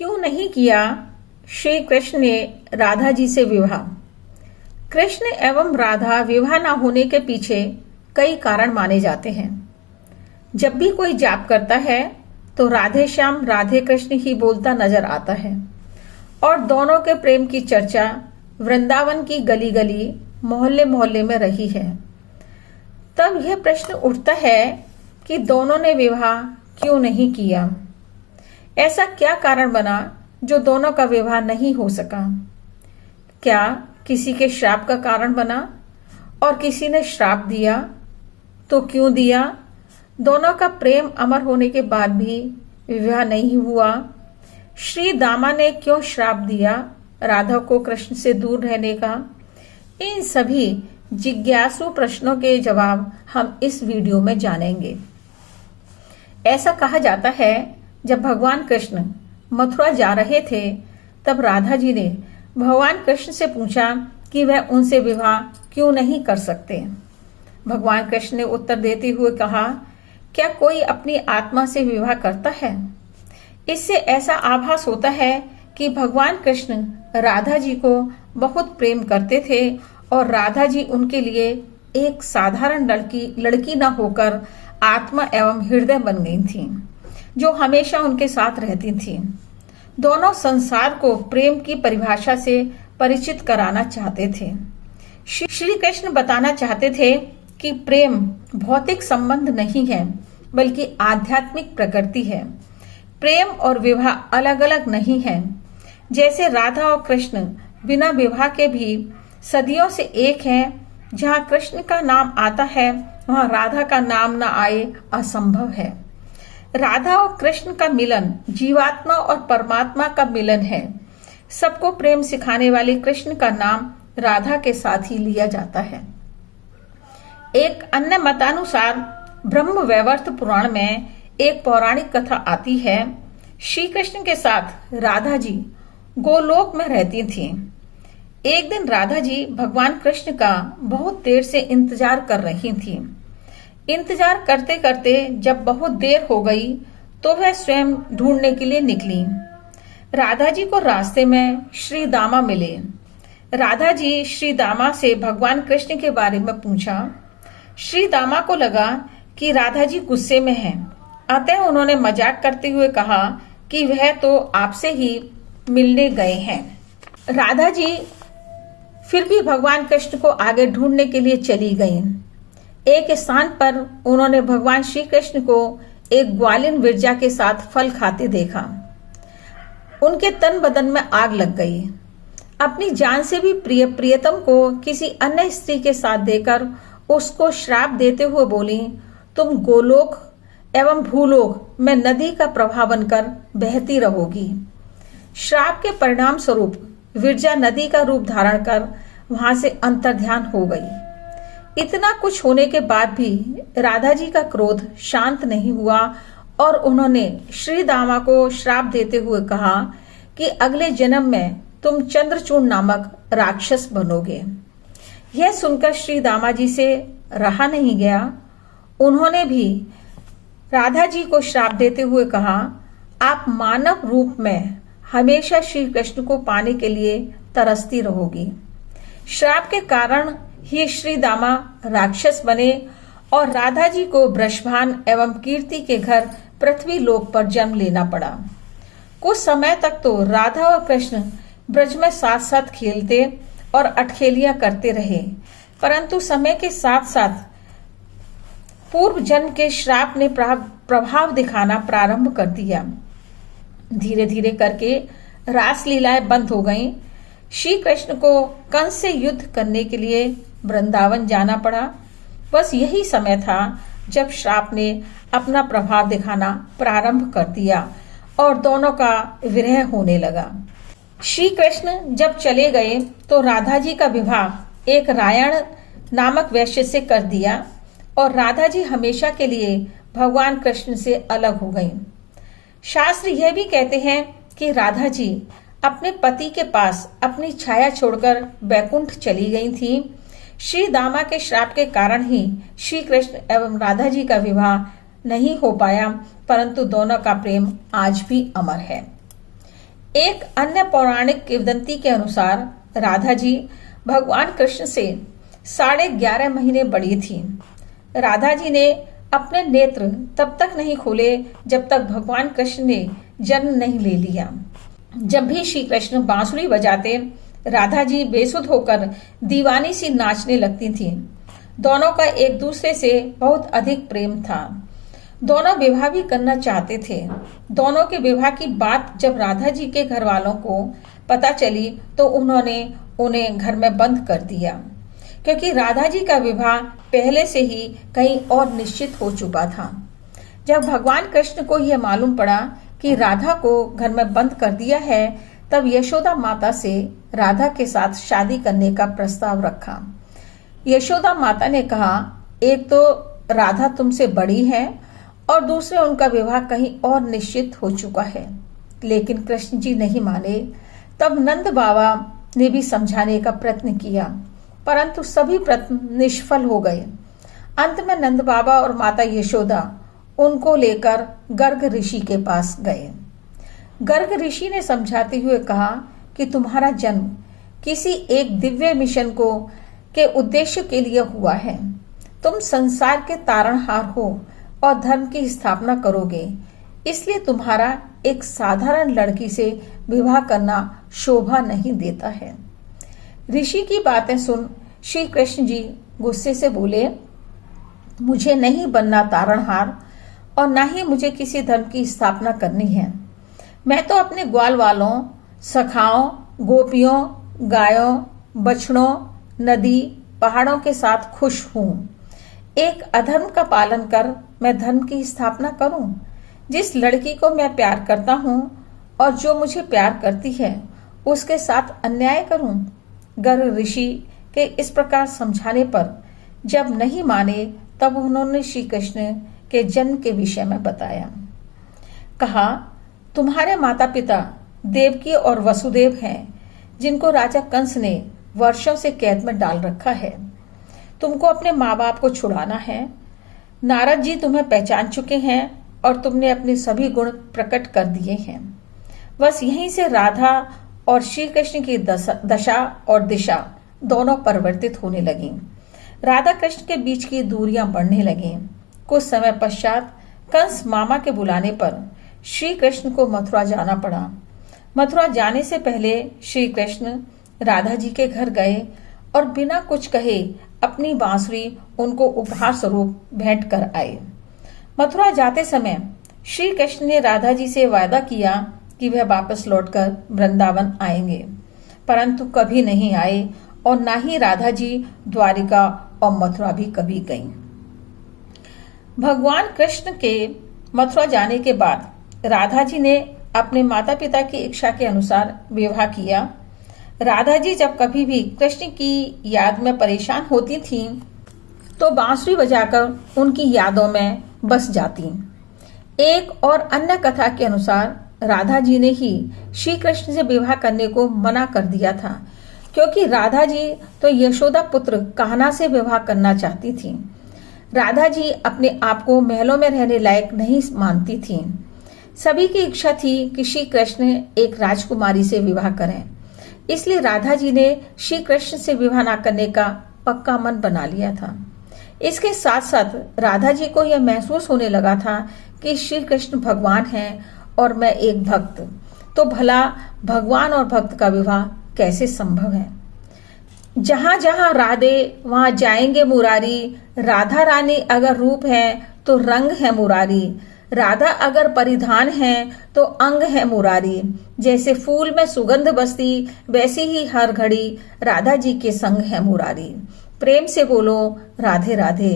क्यों नहीं किया श्री कृष्ण ने राधा जी से विवाह। कृष्ण एवं राधा विवाह न होने के पीछे कई कारण माने जाते हैं। जब भी कोई जाप करता है तो राधे श्याम राधे कृष्ण ही बोलता नजर आता है और दोनों के प्रेम की चर्चा वृंदावन की गली गली मोहल्ले मोहल्ले में रही है। तब यह प्रश्न उठता है कि दोनों ने विवाह क्यों नहीं किया। ऐसा क्या कारण बना जो दोनों का विवाह नहीं हो सका। क्या किसी के श्राप का कारण बना और किसी ने श्राप दिया तो क्यों दिया। दोनों का प्रेम अमर होने के बाद भी विवाह नहीं हुआ। श्री दामा ने क्यों श्राप दिया राधा को कृष्ण से दूर रहने का। इन सभी जिज्ञासु प्रश्नों के जवाब हम इस वीडियो में जानेंगे। ऐसा कहा जाता है जब भगवान कृष्ण मथुरा जा रहे थे तब राधा जी ने भगवान कृष्ण से पूछा कि वह उनसे विवाह क्यों नहीं कर सकते। भगवान कृष्ण ने उत्तर देते हुए कहा, क्या कोई अपनी आत्मा से विवाह करता है। इससे ऐसा आभास होता है कि भगवान कृष्ण राधा जी को बहुत प्रेम करते थे और राधा जी उनके लिए एक साधारण लड़की न होकर आत्मा एवं हृदय बन गई थी जो हमेशा उनके साथ रहती थी। दोनों संसार को प्रेम की परिभाषा से परिचित कराना चाहते थे। श्री कृष्ण बताना चाहते थे कि प्रेम भौतिक संबंध नहीं है बल्कि आध्यात्मिक प्रकृति है। प्रेम और विवाह अलग अलग नहीं है। जैसे राधा और कृष्ण बिना विवाह के भी सदियों से एक हैं। जहाँ कृष्ण का नाम आता है वहाँ राधा का नाम न आए असंभव है। राधा और कृष्ण का मिलन जीवात्मा और परमात्मा का मिलन है। सबको प्रेम सिखाने वाले कृष्ण का नाम राधा के साथ ही लिया जाता है। एक अन्य मतानुसार ब्रह्म वैवर्त पुराण में एक पौराणिक कथा आती है। श्री कृष्ण के साथ राधा जी गोलोक में रहती थीं। एक दिन राधा जी भगवान कृष्ण का बहुत देर से इंतजार कर रही थीं। इंतजार करते करते जब बहुत देर हो गई तो वह स्वयं ढूंढने के लिए निकली। राधा जी को रास्ते में श्री दामा मिले। राधा जी श्री दामा से भगवान कृष्ण के बारे में पूछा। श्री दामा को लगा कि राधा जी गुस्से में हैं, अतः उन्होंने मजाक करते हुए कहा कि वह तो आपसे ही मिलने गए हैं। राधा जी फिर भी भगवान कृष्ण को आगे ढूंढने के लिए चली गईं। एक स्थान पर उन्होंने भगवान श्री कृष्ण को एक ग्वालिन विरजा के साथ फल खाते देखा। उनके तन बदन में आग लग गई। अपनी जान से भी प्रिय प्रियतम को किसी अन्य स्त्री के साथ देकर उसको श्राप देते हुए बोली, तुम गोलोक एवं भूलोक में नदी का प्रवाह बनकर बहती रहोगी। श्राप के परिणाम स्वरूप विरजा नदी का रूप धारण कर वहां से अंतर्ध्यान हो गई। इतना कुछ होने के बाद भी राधा जी का क्रोध शांत नहीं हुआ और उन्होंने श्री दामा को श्राप देते हुए कहा कि अगले जन्म में तुम चंद्रचूड़ नामक राक्षस बनोगे। यह सुनकर श्री दामा जी से रहा नहीं गया। उन्होंने भी राधा जी को श्राप देते हुए कहा, आप मानव रूप में हमेशा श्री कृष्ण को पाने के लिए तरसती रहोगी। श्राप के कारण ही श्री दामा राक्षस बने और राधा जी को वृषभान एवं कीर्ति के घर पृथ्वी लोक पर जन्म लेना पड़ा। कुछ समय तक तो राधा और कृष्ण ब्रज में साथ साथ खेलते और अटखेलियां करते रहे, परंतु समय के साथ साथ पूर्व जन्म के श्राप ने प्रभाव दिखाना प्रारंभ कर दिया। धीरे धीरे करके रास लीलाएं बंद हो गईं। श्री कृष्ण को कंस से युद्ध करने के लिए वृंदावन जाना पड़ा। बस यही समय था जब श्राप ने अपना प्रभाव दिखाना प्रारंभ कर दिया और दोनों का विरह होने लगा। श्री कृष्ण जब चले गए तो राधा जी का विवाह एक रायण नामक वैश्य से कर दिया और राधा जी हमेशा के लिए भगवान कृष्ण से अलग हो गईं। शास्त्र यह भी कहते हैं कि राधा जी अपने पति के पास अपनी छाया छोड़कर बैकुंठ चली गई थी। श्री दामा के श्राप के कारण ही श्री कृष्ण एवं राधा जी का विवाह नहीं हो पाया, परंतु दोनों का प्रेम आज भी अमर है। एक अन्य पौराणिक किंवदंती के अनुसार राधा जी भगवान कृष्ण से 11.5 महीने बड़ी थी। राधा जी ने अपने नेत्र तब तक नहीं खोले जब तक भगवान कृष्ण ने जन्म नहीं ले लिया। जब भी श्री कृष्ण बांसुरी बजाते, राधा जी बेसुध होकर दीवानी सी नाचने लगती थीं। दोनों का एक दूसरे से बहुत अधिक प्रेम था। दोनों विवाह भी करना चाहते थे। दोनों के विवाह की बात जब राधा जी के घर वालों को पता चली तो उन्होंने उन्हें घर में बंद कर दिया, क्योंकि राधा जी का विवाह पहले से ही कहीं और निश्चित हो चुका था। जब भगवान कृष्ण को यह मालूम पड़ा कि राधा को घर में बंद कर दिया है, तब यशोदा माता से राधा के साथ शादी करने का प्रस्ताव रखा। यशोदा माता ने कहा, एक तो राधा तुमसे बड़ी है और दूसरे उनका विवाह कहीं और निश्चित हो चुका है। लेकिन कृष्ण जी नहीं माने। तब नंद बाबा ने भी समझाने का प्रयत्न किया, परंतु सभी प्रयत्न निष्फल हो गए। अंत में नंद बाबा और माता यशोदा उनको लेकर गर्ग ऋषि के पास गए। गर्ग ऋषि ने समझाते हुए कहा कि तुम्हारा जन्म किसी एक दिव्य मिशन के उद्देश्य के लिए हुआ है। तुम संसार के तारणहार हो और धर्म की स्थापना करोगे, इसलिए तुम्हारा एक साधारण लड़की से विवाह करना शोभा नहीं देता है। ऋषि की बातें सुन श्री कृष्ण जी गुस्से से बोले, मुझे नहीं बनना तारणहार और ना ही मुझे किसी धर्म की स्थापना करनी है। मैं तो अपने ग्वाल वालों, सखाओं, गोपियों, गायों, बछड़ों, नदी, पहाड़ों के साथ खुश हूँ। एक अधर्म का पालन कर मैं धर्म की स्थापना करूं? जिस लड़की को मैं प्यार करता हूं और जो मुझे प्यार करती है, उसके साथ अन्याय करूं? गर्ग ऋषि के इस प्रकार समझाने पर जब नहीं माने, तब उन्होंने श्री कृष्ण के जन्म के विषय में बताया। कहा, तुम्हारे माता पिता देवकी और वसुदेव हैं, जिनको राजा कंस ने वर्षों से कैद में डाल रखा है। तुमको अपने माँ बाप को छुड़ाना है। नारद जी तुम्हें पहचान चुके हैं और तुमने अपने सभी गुण प्रकट कर दिए हैं। बस यहीं से राधा और श्री कृष्ण की दशा और दिशा दोनों परिवर्तित होने लगी। राधा कृष्ण के बीच की दूरियां बढ़ने लगी। कुछ समय पश्चात कंस मामा के बुलाने पर श्री कृष्ण को मथुरा जाना पड़ा। मथुरा जाने से पहले श्री कृष्ण राधा जी के घर गए और बिना कुछ कहे अपनी बांसुरी उनको उपहार स्वरूप भेंट कर आए। मथुरा जाते समय श्री कृष्ण ने राधा जी से वादा किया कि वह वापस लौटकर वृंदावन आएंगे, परंतु कभी नहीं आए और ना ही राधा जी द्वारिका और मथुरा भी कभी गईं। भगवान कृष्ण के मथुरा जाने के बाद राधा जी ने अपने माता पिता की इच्छा के अनुसार विवाह किया। राधा जी जब कभी भी कृष्ण की याद में परेशान होती थीं, तो बांसुरी बजाकर उनकी यादों में बस जाती। एक और अन्य कथा के अनुसार राधा जी ने ही श्री कृष्ण से विवाह करने को मना कर दिया था, क्योंकि राधा जी तो यशोदा पुत्र कान्हा से विवाह करना चाहती थी। राधा जी अपने आप को महलों में रहने लायक नहीं मानती थीं। सभी की इच्छा थी कि श्री कृष्ण एक राजकुमारी से विवाह करें, इसलिए राधा जी ने श्री कृष्ण से विवाह न करने का पक्का मन बना लिया था। इसके साथ साथ राधा जी को यह महसूस होने लगा था कि श्री कृष्ण भगवान हैं और मैं एक भक्त, तो भला भगवान और भक्त का विवाह कैसे संभव है? जहां जहां राधे वहां जाएंगे मुरारी। राधा रानी अगर रूप है तो रंग है मुरारी। राधा अगर परिधान है तो अंग है मुरारी। जैसे फूल में सुगंध बसती, वैसी ही हर घड़ी राधा जी के संग है मुरारी। प्रेम से बोलो राधे राधे।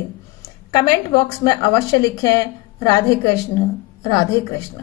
कमेंट बॉक्स में अवश्य लिखें राधे कृष्ण राधे कृष्ण।